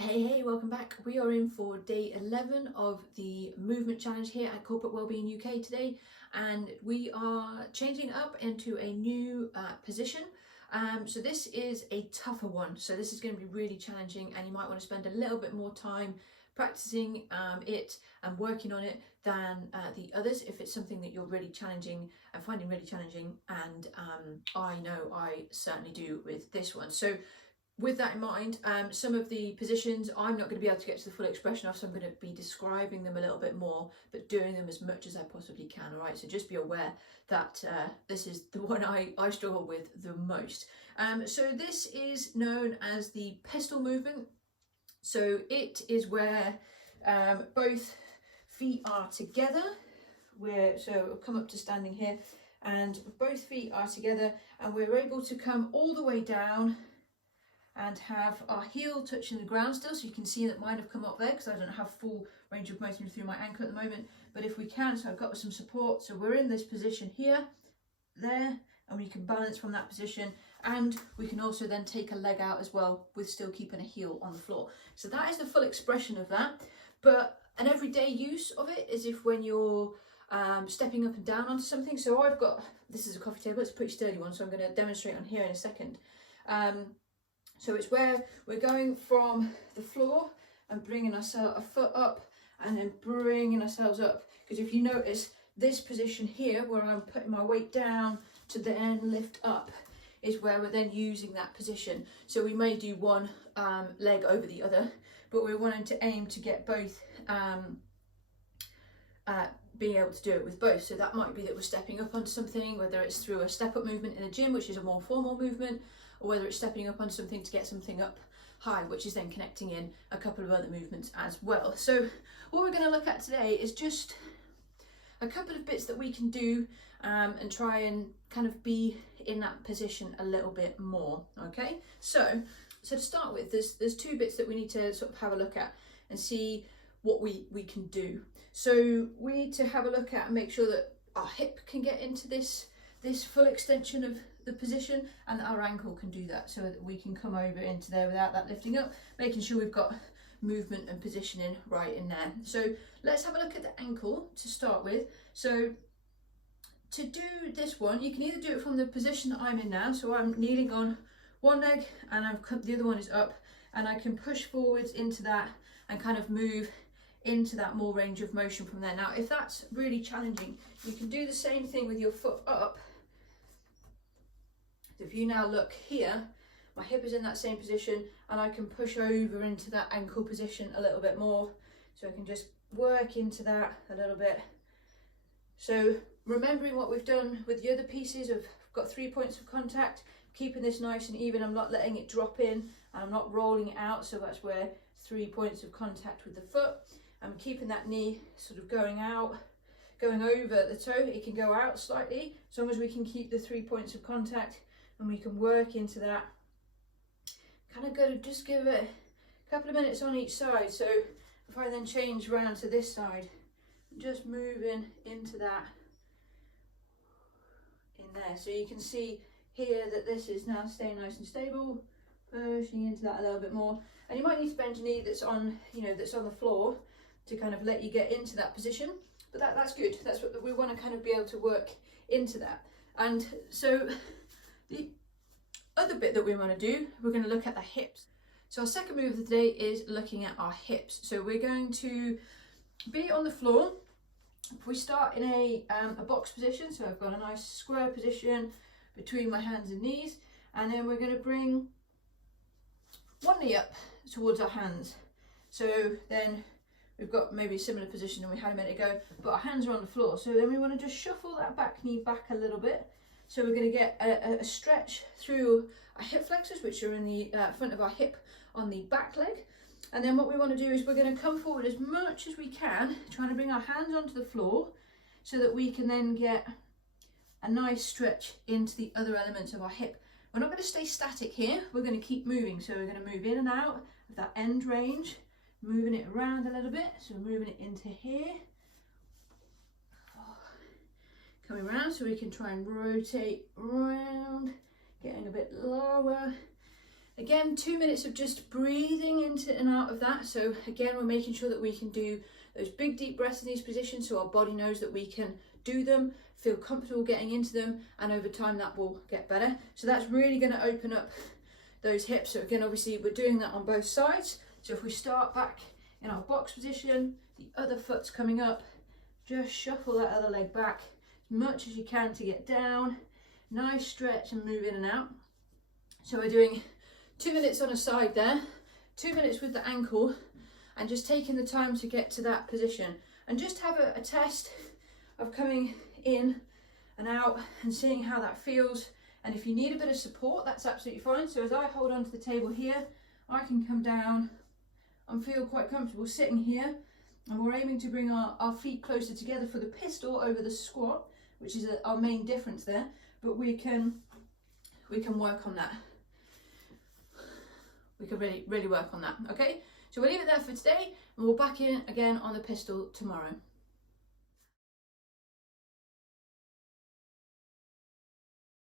Hey, welcome back. We are in for day 11 of the movement challenge here at Corporate Wellbeing UK today, and we are changing up into a new position. So this is a tougher one. So this is going to be really challenging, and you might want to spend a little bit more time practicing it and working on it than the others if it's something that you're really challenging and finding really challenging. And I know I certainly do with this one. So with that in mind, some of the positions I'm not going to be able to get to the full expression of, so I'm going to be describing them a little bit more, but doing them as much as I possibly can, all right? So just be aware that this is the one I struggle with the most. So this is known as the pistol movement. So it is where both feet are together. So I'll come up to standing here, and both feet are together, and we're able to come all the way down and have our heel touching the ground still. So you can see that mine have come up there because I don't have full range of motion through my ankle at the moment. But if we can, so I've got some support. So we're in this position here, there, and we can balance from that position. And we can also then take a leg out as well with still keeping a heel on the floor. So that is the full expression of that. But an everyday use of it is if when you're stepping up and down onto something. So I've got, this is a coffee table, it's a pretty sturdy one, so I'm going to demonstrate on here in a second. So it's where we're going from the floor and bringing ourselves a foot up and then bringing ourselves up. Because if you notice, this position here where I'm putting my weight down to then lift up is where we're then using that position. So we may do one leg over the other, but we're wanting to aim to get both, being able to do it with both. So that might be that we're stepping up onto something, whether it's through a step up movement in a gym, which is a more formal movement, or whether it's stepping up on something to get something up high, which is then connecting in a couple of other movements as well. So what we're going to look at today is just a couple of bits that we can do and try and kind of be in that position a little bit more. Okay, so to start with, there's two bits that we need to sort of have a look at and see what we can do. So we need to have a look at and make sure that our hip can get into this full extension of the position, and that our ankle can do that, so that we can come over into there without that lifting up, making sure we've got movement and positioning right in there. So let's have a look at the ankle to start with. So to do this one, you can either do it from the position that I'm in now, so I'm kneeling on one leg and the other one is up, and I can push forwards into that and kind of move into that more range of motion from there. Now if that's really challenging, you can do the same thing with your foot up. If you now look here, my hip is in that same position and I can push over into that ankle position a little bit more. So I can just work into that a little bit. So remembering what we've done with the other pieces, I've got 3 points of contact, keeping this nice and even. I'm not letting it drop in and I'm not rolling it out. So that's where 3 points of contact with the foot. I'm keeping that knee sort of going out, going over the toe. It can go out slightly as long as we can keep the 3 points of contact. And we can work into that. Kind of go to just give it a couple of minutes on each side. So if I then change around to this side, just moving into that in there. So you can see here that this is now staying nice and stable, pushing into that a little bit more. And you might need to bend your knee that's on, that's on the floor to kind of let you get into that position. But that's good. That's what we want to kind of be able to work into that. And so the other bit that we want to do, we're going to look at the hips. So our second move of the day is looking at our hips. So we're going to be on the floor. If we start in a box position, so I've got a nice square position between my hands and knees, and then we're going to bring one knee up towards our hands. So then we've got maybe a similar position than we had a minute ago, but our hands are on the floor. So then we want to just shuffle that back knee back a little bit. So we're going to get a stretch through our hip flexors, which are in the front of our hip on the back leg. And then what we want to do is we're going to come forward as much as we can, trying to bring our hands onto the floor so that we can then get a nice stretch into the other elements of our hip. We're not going to stay static here, we're going to keep moving. So we're going to move in and out of that end range, moving it around a little bit. So we're moving it into here. Coming around so we can try and rotate round, getting a bit lower, Again, 2 minutes of just breathing into and out of that. So again, we're making sure that we can do those big deep breaths in these positions so our body knows that we can do them, feel comfortable getting into them, and over time that will get better. So that's really going to open up those hips. So again, obviously we're doing that on both sides. So if we start back in our box position, the other foot's coming up, just shuffle that other leg back as much as you can to get down. Nice stretch and move in and out. So we're doing 2 minutes on a side there, 2 minutes with the ankle, and just taking the time to get to that position. And just have a test of coming in and out and seeing how that feels. And if you need a bit of support, that's absolutely fine. So as I hold onto the table here, I can come down and feel quite comfortable sitting here. And we're aiming to bring our feet closer together for the pistol over the squat, which is our main difference there. But we can work on that. We can really work on that, okay? So we'll leave it there for today, and we'll back in again on the pistol tomorrow.